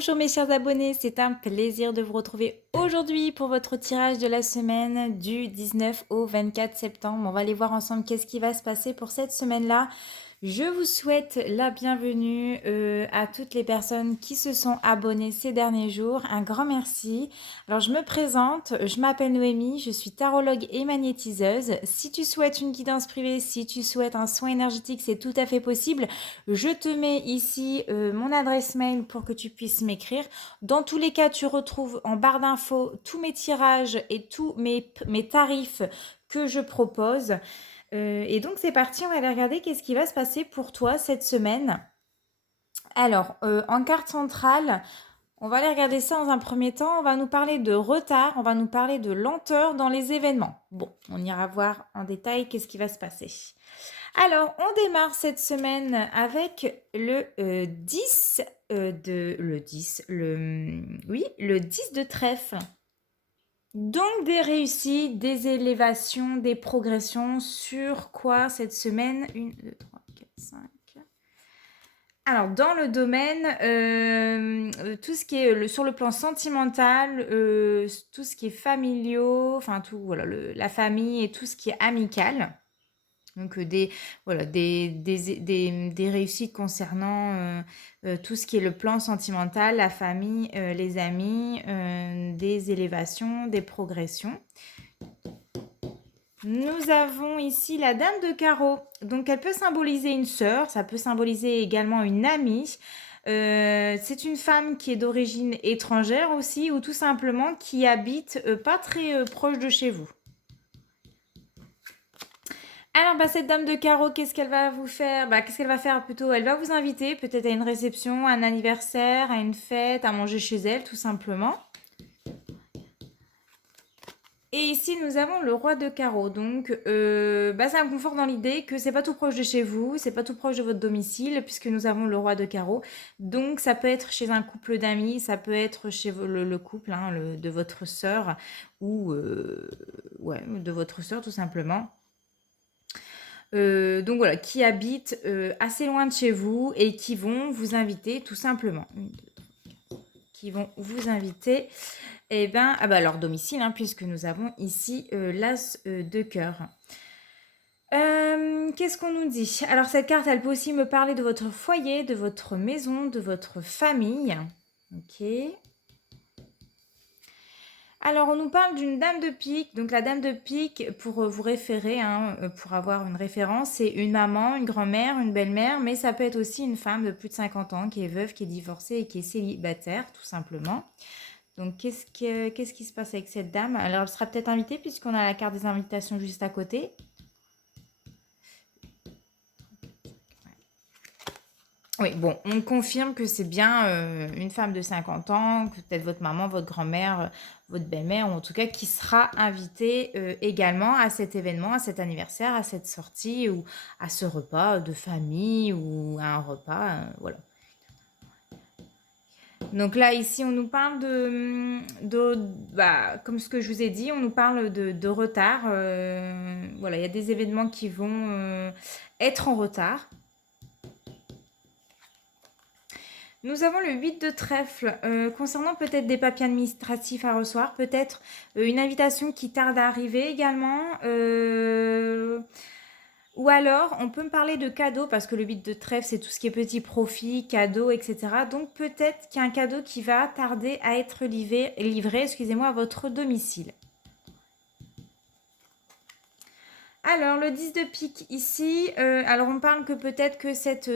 Bonjour mes chers abonnés, c'est un plaisir de vous retrouver aujourd'hui pour votre tirage de la semaine du 19 au 24 septembre. On va aller voir ensemble qu'est-ce qui va se passer pour cette semaine-là. Je vous souhaite la bienvenue à toutes les personnes qui se sont abonnées ces derniers jours. Un grand merci. Alors je me présente, je m'appelle Noémie, je suis tarologue et magnétiseuse. Si tu souhaites une guidance privée, si tu souhaites un soin énergétique, c'est tout à fait possible. Je te mets ici mon adresse mail pour que tu puisses m'écrire. Dans tous les cas, tu retrouves en barre d'infos tous mes tirages et tous mes tarifs que je propose. Et donc c'est parti, on va aller regarder qu'est-ce qui va se passer pour toi cette semaine. Alors, en carte centrale, on va aller regarder ça dans un premier temps. On va nous parler de retard, on va nous parler de lenteur dans les événements. Bon, on ira voir en détail qu'est-ce qui va se passer. Alors, on démarre cette semaine avec le 10 le 10 de trèfle. Donc des réussites, des élévations, des progressions sur quoi cette semaine 1, 2, 3, 4, 5. Alors dans le domaine, tout ce qui est sur le plan sentimental, tout ce qui est familiaux, enfin tout, voilà, la famille et tout ce qui est amical. Donc voilà, des réussites concernant tout ce qui est le plan sentimental, la famille, les amis, des élévations, des progressions. Nous avons ici la dame de carreau. Donc elle peut symboliser une sœur, ça peut symboliser également une amie. C'est une femme qui est d'origine étrangère aussi, ou tout simplement qui habite pas très proche de chez vous. Alors, cette dame de carreau, qu'est-ce qu'elle va vous faire? Qu'est-ce qu'elle va faire plutôt? Elle va vous inviter peut-être à une réception, à un anniversaire, à une fête, à manger chez elle, tout simplement. Et ici, nous avons le roi de carreau. Donc, ça me conforte dans l'idée que c'est pas tout proche de chez vous, c'est pas tout proche de votre domicile, puisque nous avons le roi de carreau. Donc, ça peut être chez un couple d'amis, ça peut être chez le couple de votre sœur, ou de votre sœur, tout simplement. Donc voilà, qui habitent assez loin de chez vous et qui vont vous inviter tout simplement. Qui vont vous inviter à leur domicile, puisque nous avons ici l'as de cœur. Qu'est-ce qu'on nous dit? Alors cette carte, elle peut aussi me parler de votre foyer, de votre maison, de votre famille. Ok. Alors, on nous parle d'une dame de pique. Donc, la dame de pique, pour vous référer, pour avoir une référence, c'est une maman, une grand-mère, une belle-mère, mais ça peut être aussi une femme de plus de 50 ans qui est veuve, qui est divorcée et qui est célibataire, tout simplement. Donc, qu'est-ce qui se passe avec cette dame? Alors, elle sera peut-être invitée puisqu'on a la carte des invitations juste à côté. Oui, bon, on confirme que c'est bien une femme de 50 ans, peut-être votre maman, votre grand-mère, votre belle-mère, ou en tout cas qui sera invitée également à cet événement, à cet anniversaire, à cette sortie, ou à ce repas de famille, ou à un repas, voilà. Donc là, ici, on nous parle comme ce que je vous ai dit, on nous parle de retard. Voilà, il y a des événements qui vont être en retard. Nous avons le 8 de trèfle, concernant peut-être des papiers administratifs à recevoir, peut-être une invitation qui tarde à arriver également. Ou alors, on peut me parler de cadeaux, parce que le 8 de trèfle, c'est tout ce qui est petit profit, cadeaux, etc. Donc peut-être qu'il y a un cadeau qui va tarder à être livré, à votre domicile. Alors, le 10 de pique ici, alors on parle que peut-être que cette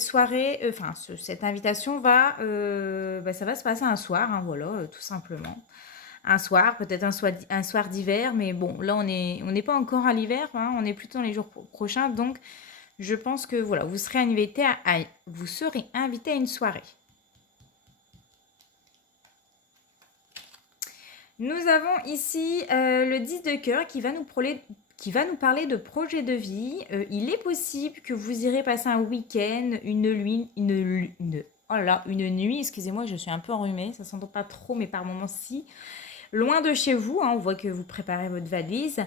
soirée, cette invitation va, ça va se passer un soir, tout simplement. Un soir, peut-être un soir d'hiver, mais bon, là on n'est pas encore à l'hiver, on est plutôt dans les jours prochains, donc je pense que voilà, vous serez invité à une soirée. Nous avons ici le 10 de cœur qui va nous parler de projet de vie. Il est possible que vous irez passer un week-end, une nuit, excusez-moi, je suis un peu enrhumée, ça s'entend pas trop, mais par moments si. loin de chez vous. On voit que vous préparez votre valise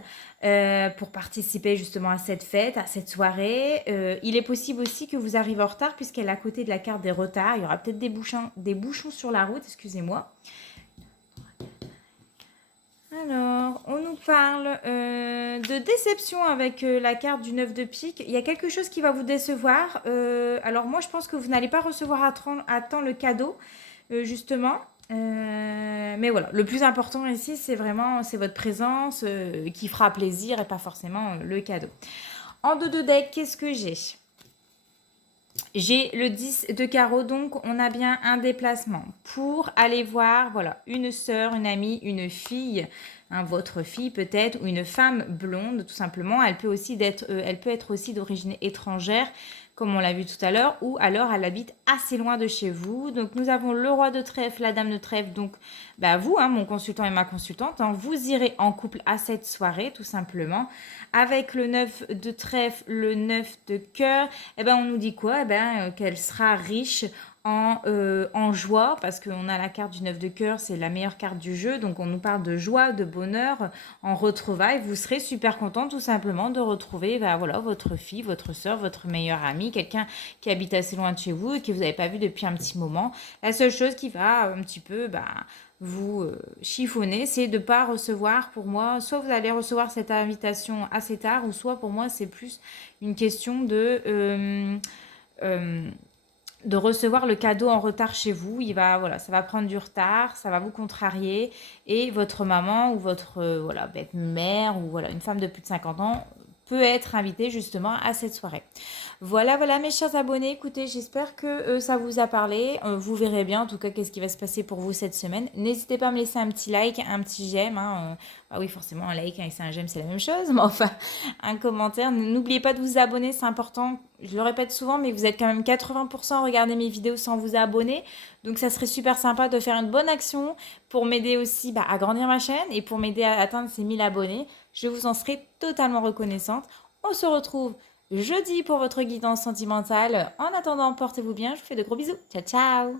pour participer justement à cette fête, à cette soirée. Il est possible aussi que vous arrivez en retard puisqu'elle est à côté de la carte des retards. Il y aura peut-être des bouchons sur la route, excusez-moi. Alors, on nous parle de déception avec la carte du 9 de pique. Il y a quelque chose qui va vous décevoir. Alors moi, je pense que vous n'allez pas recevoir à temps le cadeau, justement. Mais voilà, le plus important ici, c'est votre présence qui fera plaisir et pas forcément le cadeau. En dos de deck, qu'est-ce que j'ai? J'ai le 10 de carreau, donc on a bien un déplacement pour aller voir, voilà, une sœur, une amie, une fille, hein, votre fille peut-être, ou une femme blonde, tout simplement. Elle peut être aussi d'origine étrangère, comme on l'a vu tout à l'heure, ou alors elle habite assez loin de chez vous. Donc nous avons le roi de trèfle, la dame de trèfle, donc vous, hein, mon consultant et ma consultante, hein, vous irez en couple à cette soirée, tout simplement. Avec le 9 de trèfle, le 9 de cœur, on nous dit quoi? Qu'elle sera riche en joie, parce qu'on a la carte du 9 de cœur, c'est la meilleure carte du jeu, donc on nous parle de joie, de bonheur, en retrouvailles. Vous serez super content tout simplement de retrouver voilà, votre fille, votre soeur, votre meilleure amie, quelqu'un qui habite assez loin de chez vous et que vous n'avez pas vu depuis un petit moment. La seule chose qui va un petit peu vous chiffonner, c'est de ne pas recevoir, pour moi, soit vous allez recevoir cette invitation assez tard, ou soit pour moi c'est plus une question de recevoir le cadeau en retard chez vous. Voilà, ça va prendre du retard, ça va vous contrarier, et votre maman ou votre mère ou voilà, une femme de plus de 50 ans peut être invitée justement à cette soirée. Voilà, mes chers abonnés, écoutez, j'espère que ça vous a parlé. Vous verrez bien en tout cas qu'est-ce qui va se passer pour vous cette semaine. N'hésitez pas à me laisser un petit like, un petit j'aime. Oui, forcément, un like et un j'aime, c'est la même chose, mais enfin, un commentaire. N'oubliez pas de vous abonner, c'est important. Je le répète souvent, mais vous êtes quand même 80% à regarder mes vidéos sans vous abonner. Donc ça serait super sympa de faire une bonne action pour m'aider aussi à grandir ma chaîne et pour m'aider à atteindre ces 1000 abonnés. Je vous en serai totalement reconnaissante. On se retrouve jeudi pour votre guidance sentimentale. En attendant, portez-vous bien. Je vous fais de gros bisous. Ciao, ciao!